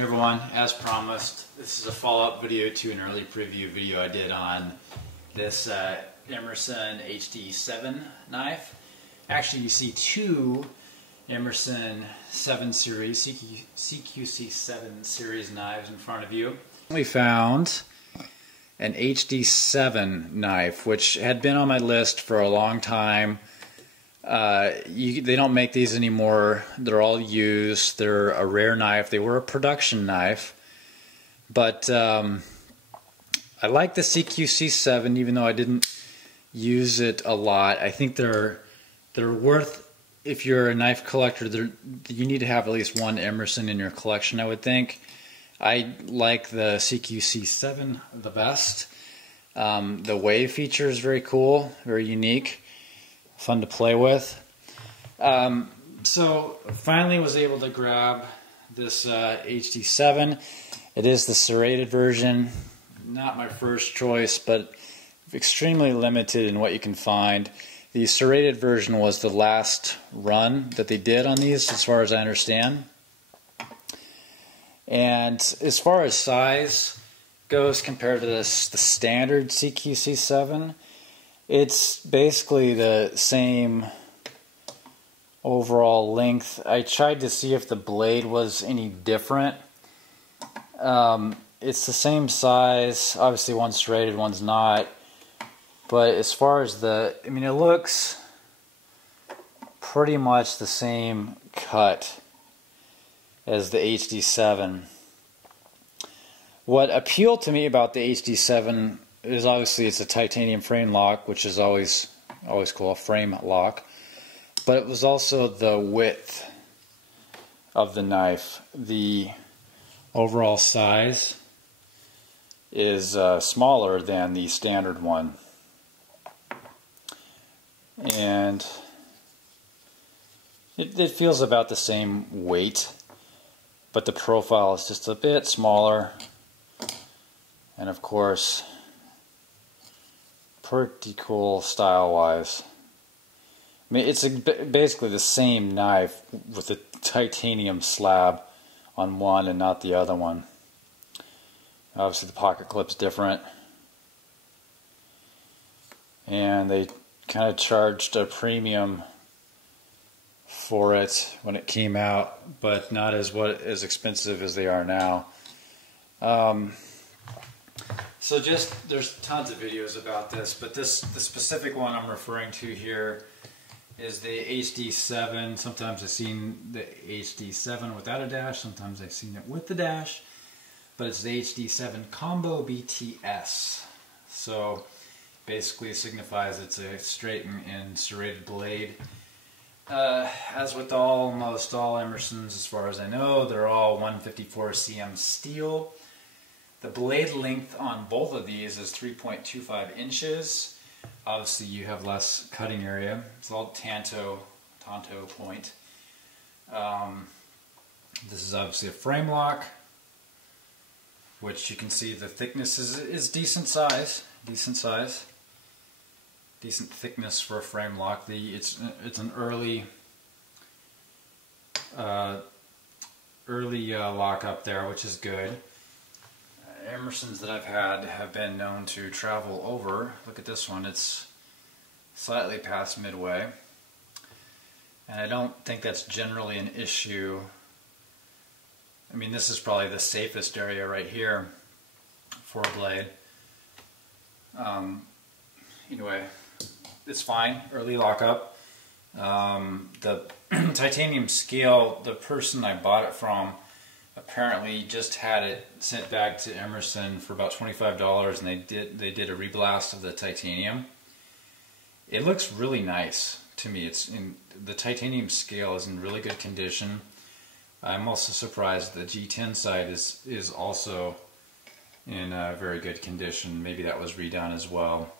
Hey everyone, as promised, this is a follow-up video to an early preview video I did on this Emerson HD7 knife. Actually, you see two Emerson 7 series, CQC7 series knives in front of you. We found an HD7 knife, which had been on my list for a long time. They don't make these anymore. They're all used. They're a rare knife. They were a production knife, but I like the CQC7 even though I didn't use it a lot. I think they're worth, if you're a knife collector, you need to have at least one Emerson in your collection, I would think. I like the CQC7 the best. The wave feature is very cool, very unique. Fun to play with. So finally was able to grab this HD7. It is the serrated version. Not my first choice, but extremely limited in what you can find. The serrated version was the last run that they did on these, as far as I understand. And as far as size goes compared to the standard CQC7, it's basically the same overall length. I tried to see if the blade was any different. It's the same size. Obviously one's serrated, one's not. But as far as it looks pretty much the same cut as the HD7. What appealed to me about the HD7 is obviously it's a titanium frame lock, which is always cool, a frame lock. But it was also the width of the knife. The overall size is smaller than the standard one. And it feels about the same weight, but the profile is just a bit smaller. And of course, pretty cool style-wise. I mean, it's basically the same knife with a titanium slab on one and not the other one. Obviously the pocket clip's different. And they kind of charged a premium for it when it came out, but not as expensive as they are now. So there's tons of videos about this, but the specific one I'm referring to here is the HD7. Sometimes I've seen the HD7 without a dash, sometimes I've seen it with the dash, but it's the HD7 Combo BTS. So basically it signifies it's a straight and serrated blade. As with almost all Emersons, as far as I know, they're all 154 cm steel. The blade length on both of these is 3.25 inches. Obviously you have less cutting area. It's all tanto point. This is obviously a frame lock, which you can see the thickness is decent size. Decent thickness for a frame lock. It's an early lock up there, which is good. Emersons that I've had have been known to travel over. Look at this one, it's slightly past midway. And I don't think that's generally an issue. I mean, this is probably the safest area right here for a blade. Anyway, it's fine, early lockup. The titanium scale, the person I bought it from apparently just had it sent back to Emerson for about $25, and they did a reblast of the titanium. It looks really nice to me. The titanium scale is in really good condition. I'm also surprised the G10 side is also in very good condition. Maybe that was redone as well.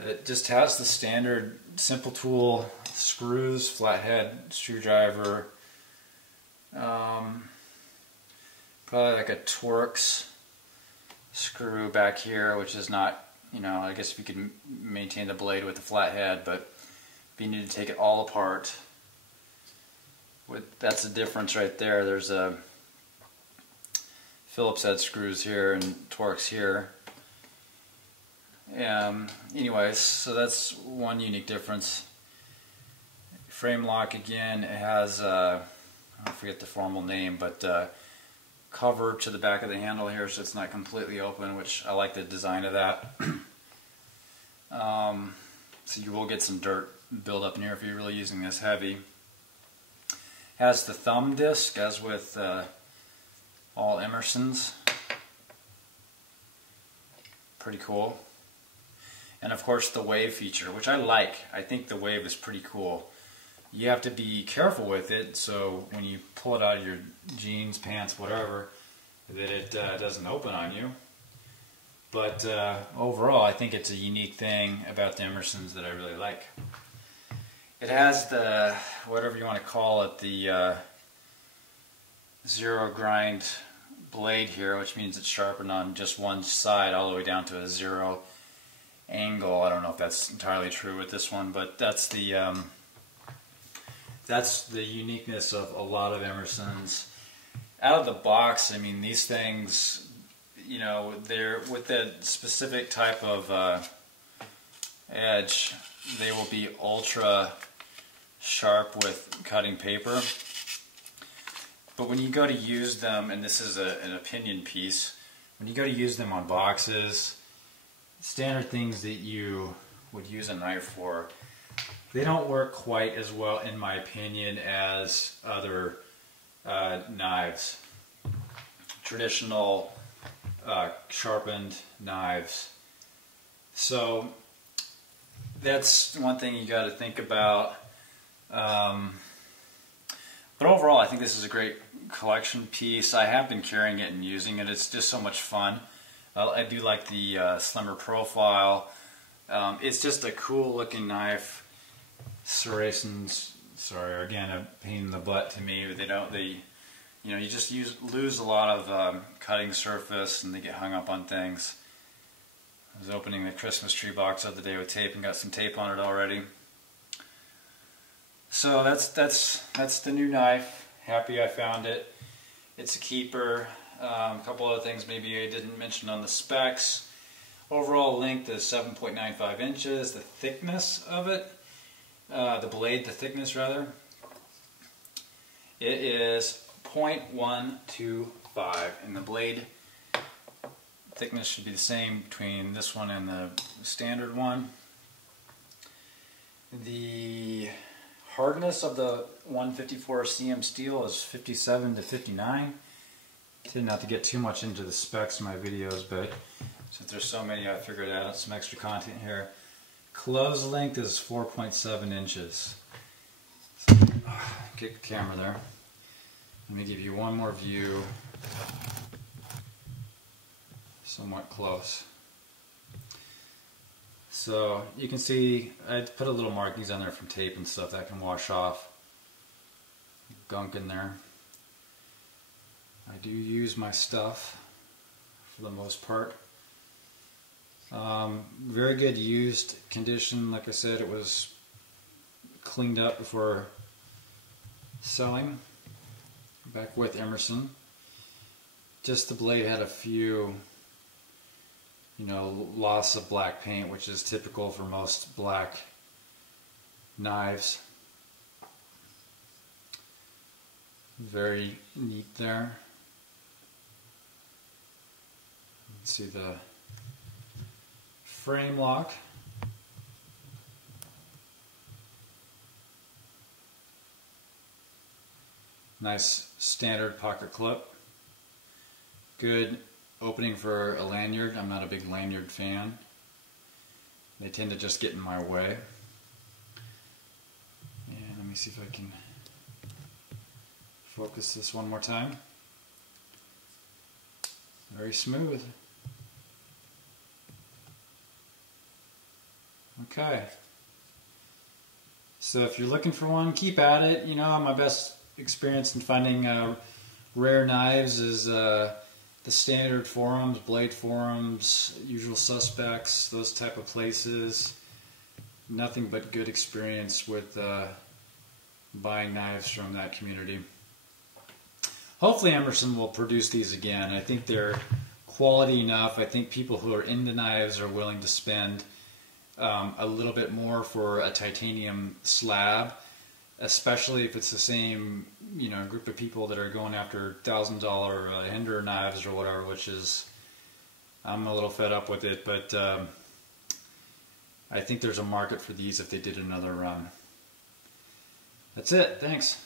It just has the standard simple tool screws, flathead screwdriver. Probably like a Torx screw back here, which is not, I guess if you could maintain the blade with the flathead, but if you need to take it all apart, that's the difference right there. There's a Phillips head screws here and Torx here. Anyways, so that's one unique difference. Frame lock again, it has, I forget the formal name, but cover to the back of the handle here so it's not completely open, which I like the design of that. So you will get some dirt build up in here if you're really using this heavy. Has the thumb disc, as with all Emersons. Pretty cool. And of course the wave feature, which I like. I think the wave is pretty cool. You have to be careful with it, so when you pull it out of your jeans, pants, whatever, that it doesn't open on you. But overall, I think it's a unique thing about the Emersons that I really like. It has the, whatever you want to call it, the zero grind blade here, which means it's sharpened on just one side all the way down to a zero angle. I don't know if that's entirely true with this one, but that's the uniqueness of a lot of Emersons. Out of the box, I mean, these things, you know, they're with the specific type of edge, they will be ultra sharp with cutting paper. But when you go to use them, and this is an opinion piece, when you go to use them on boxes, standard things that you would use a knife for, they don't work quite as well, in my opinion, as other knives. Traditional sharpened knives. So that's one thing you got to think about. But overall, I think this is a great collection piece. I have been carrying it and using it. It's just so much fun. I do like the slimmer profile. It's just a cool looking knife. Serrations, sorry, are again a pain in the butt to me. But you know, you just lose a lot of cutting surface, and they get hung up on things. I was opening the Christmas tree box the other day with tape and got some tape on it already. So that's the new knife. Happy I found it. It's a keeper. A couple other things maybe I didn't mention on the specs. Overall length is 7.95 inches. The thickness of it, the blade, the thickness rather, it is 0.125, and the blade thickness should be the same between this one and the standard one. The hardness of the 154 CM steel is 57 to 59. I tend not to get too much into the specs in my videos, but since there's so many, I figured out some extra content here. Close length is 4.7 inches. So, kick the camera there. Let me give you one more view. Somewhat close. So you can see I put a little markings on there from tape and stuff that can wash off gunk in there. I do use my stuff for the most part. Very good used condition. Like I said, it was cleaned up before selling back with Emerson. Just the blade had a few, you know, loss of black paint, which is typical for most black knives. Very neat there. Let's see the frame lock. Nice standard pocket clip. Good opening for a lanyard. I'm not a big lanyard fan. They tend to just get in my way. And let me see if I can focus this one more time. Very smooth. Okay. So if you're looking for one, keep at it. You know, my best experience in finding rare knives is the standard forums, blade forums, usual suspects, those type of places. Nothing but good experience with buying knives from that community. hopefully Emerson will produce these again. I think they're quality enough. I think people who are into knives are willing to spend a little bit more for a titanium slab, especially if it's the same, you know, group of people that are going after $1,000 Hinder knives or whatever, which is, I'm a little fed up with it, but I think there's a market for these if they did another run. That's it. Thanks.